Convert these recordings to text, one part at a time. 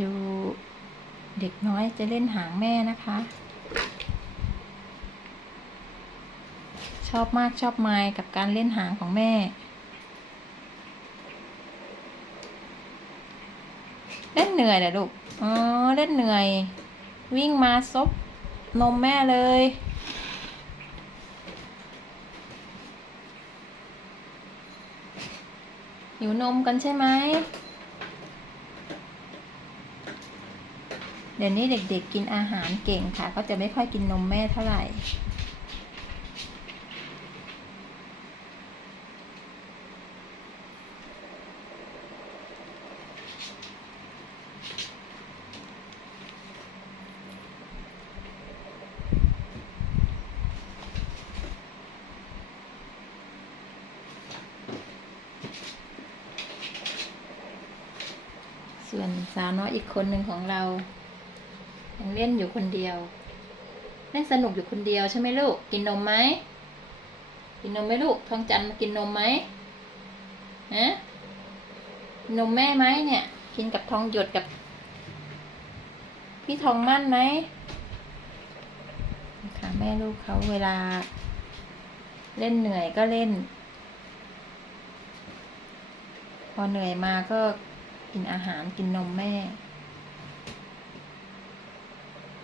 ดูเด็กน้อยจะเล่นหางแม่นะคะ ชอบมากชอบมายกับการเล่นหางของแม่ เล่นเหนื่อยเหรอลูก อ๋อ เล่นเหนื่อย วิ่งมาซบนมแม่เลยหิวนมกันใช่ไหม เดี๋ยวนี้เด็กๆกินอาหารเก่งค่ะเขาจะไม่ค่อยกินนมแม่เท่าไหร่ ส่วนสาวน้อยอีกคนหนึ่งของเรา เล่นอยู่คนเดียว เล่นสนุกอยู่คนเดียวใช่ไหมลูก กินนมไหม กินนมไหมลูก ทองจันมากินนมไหมฮะนนมแม่ไหมเนี่ย กินกับทองหยดกับ พี่ทองมั่นไหมค่ะแม่ลูกเขาเวลา เล่นเหนื่อยก็เล่น พอเหนื่อยมาก็กินอาหารกินนมแม่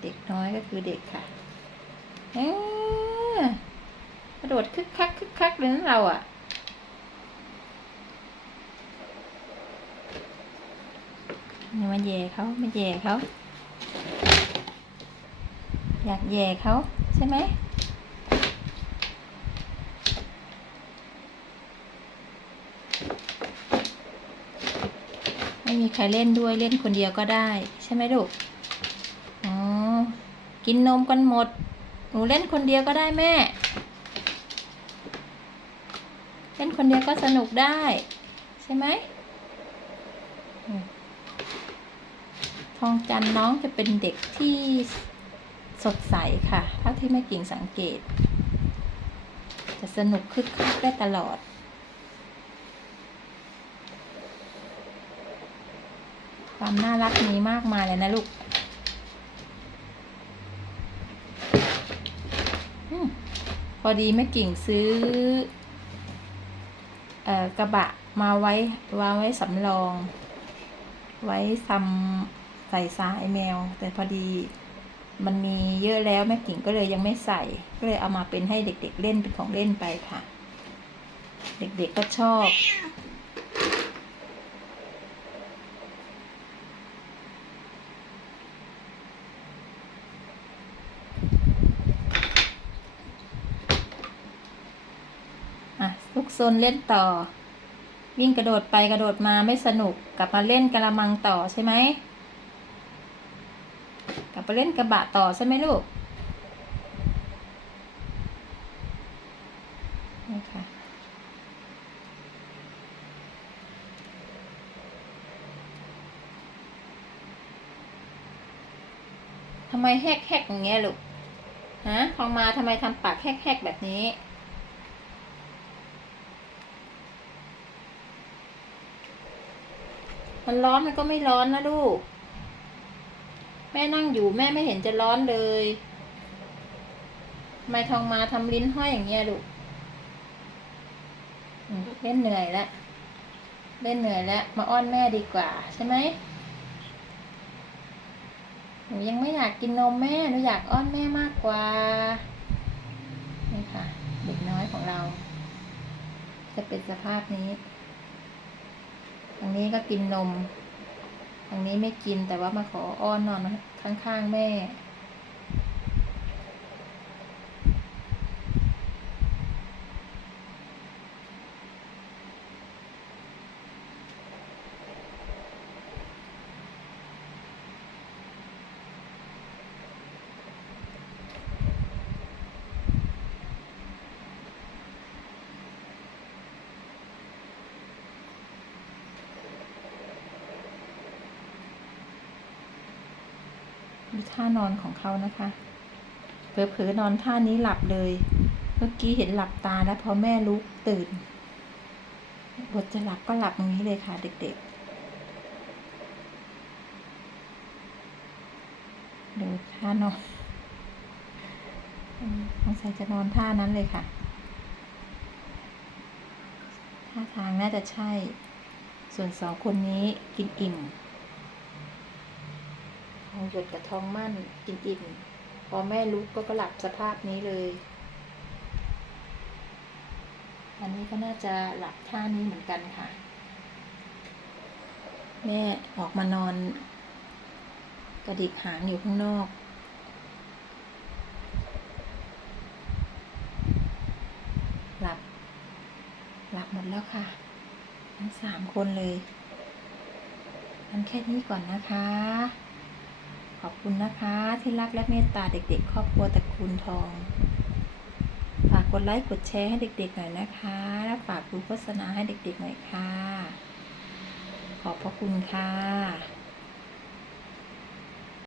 เด็กน้อยก็คือเด็กค่ะเอ๊กระโดดคึกคักคึกคักเลยนะเราอะ่ะอย่ามาแย่เขาม่แย่เขาอยากแย่เขาใช่ไหมไม่มีใครเล่นด้วยเล่นคนเดียวก็ได้ ใช่ไหมลูก กินนมกันหมด หนูเล่นคนเดียวก็ได้แม่ เล่นคนเดียวก็สนุกได้ ใช่ไหมทองจันน้องจะเป็นเด็กที่สดใสค่ะ เท่าที่แม่กิ่งสังเกต จะสนุกคึกคักได้ตลอด ความน่ารักมีมากมายเลยนะลูกอม พอดีแม่กิ่งซื้ออกระบะมาไว้วางไว้สำรอง ไว้ทำใส่สายแมว แต่พอดีมันมีเยอะแล้วแม่กิ่งก็เลยยังไม่ใส่ ก็เลยเอามาเป็นให้เด็กๆเล่นเป็นของเล่นไปค่ะ เด็กๆก็ชอบ อะลูกโซนเล่นต่อ วิ่งกระโดดไปกระโดดมาไม่สนุก กลับมาเล่นกระมังต่อใช่ไหมกลับไปเล่นกระบะต่อใช่ไหมลูกนี่ค่ะทำไมแฮกแฮกอย่างเงี้ยลูกฮะทองมาทำไมทำปากแฮกแฮกแบบนี้ มันร้อนมันก็ไม่ร้อนนะลูก แม่นั่งอยู่แม่ไม่เห็นจะร้อนเลยไมทองมาทำลิ้นห้อยอย่างเงี้ยลูกเล่นเหนื่อยแล้วเล่นเหนื่อยแล้วมาอ้อนแม่ดีกว่าใช่ไหมหนูยังไม่อยากกินนมแม่หนูอยากอ้อนแม่มากกว่านี่ค่ะ เด็กน้อยของเรา จะเป็นสภาพนี้างนี้ก็กินนม ทางนี้ไม่กินแต่ว่ามาขออ้อนนอนข้างๆแม่ ดูท่านอนของเขานะคะเผลอๆนอนท่านี้หลับเลย เมื่อกี้เห็นหลับตาแล้วพอแม่ลุกตื่น บทจะหลับก็หลับอย่างนี้เลยค่ะ เด็กๆ ดูท่านอนอืมสงสัยจะนอนท่านั้นเลยค่ะ ท่าทางน่าจะใช่ ส่วนสองคนนี้กินอิ่ม ทองหยดกับทองมั่นกินอิ่มพอแม่ลุกก็ก็หลับสภาพนี้เลย อันนี้ก็น่าจะหลับท่านี้เหมือนกันค่ะ แม่ออกมานอน กระดิกหางอยู่ข้างนอกหลับ หลับหมดแล้วค่ะ ทั้งสามคนเลย อันแค่นี้ก่อนนะคะ อบคุณนะคะ ที่รักและเมตตาเด็กๆ ครอบครัวตระกูลทอง ฝากกดไลค์กดแชร์ให้เด็กๆหน่อยนะคะ และฝากดูโฆษณาให้เด็กๆหน่อยค่ะ ขอบพระคุณค่ะ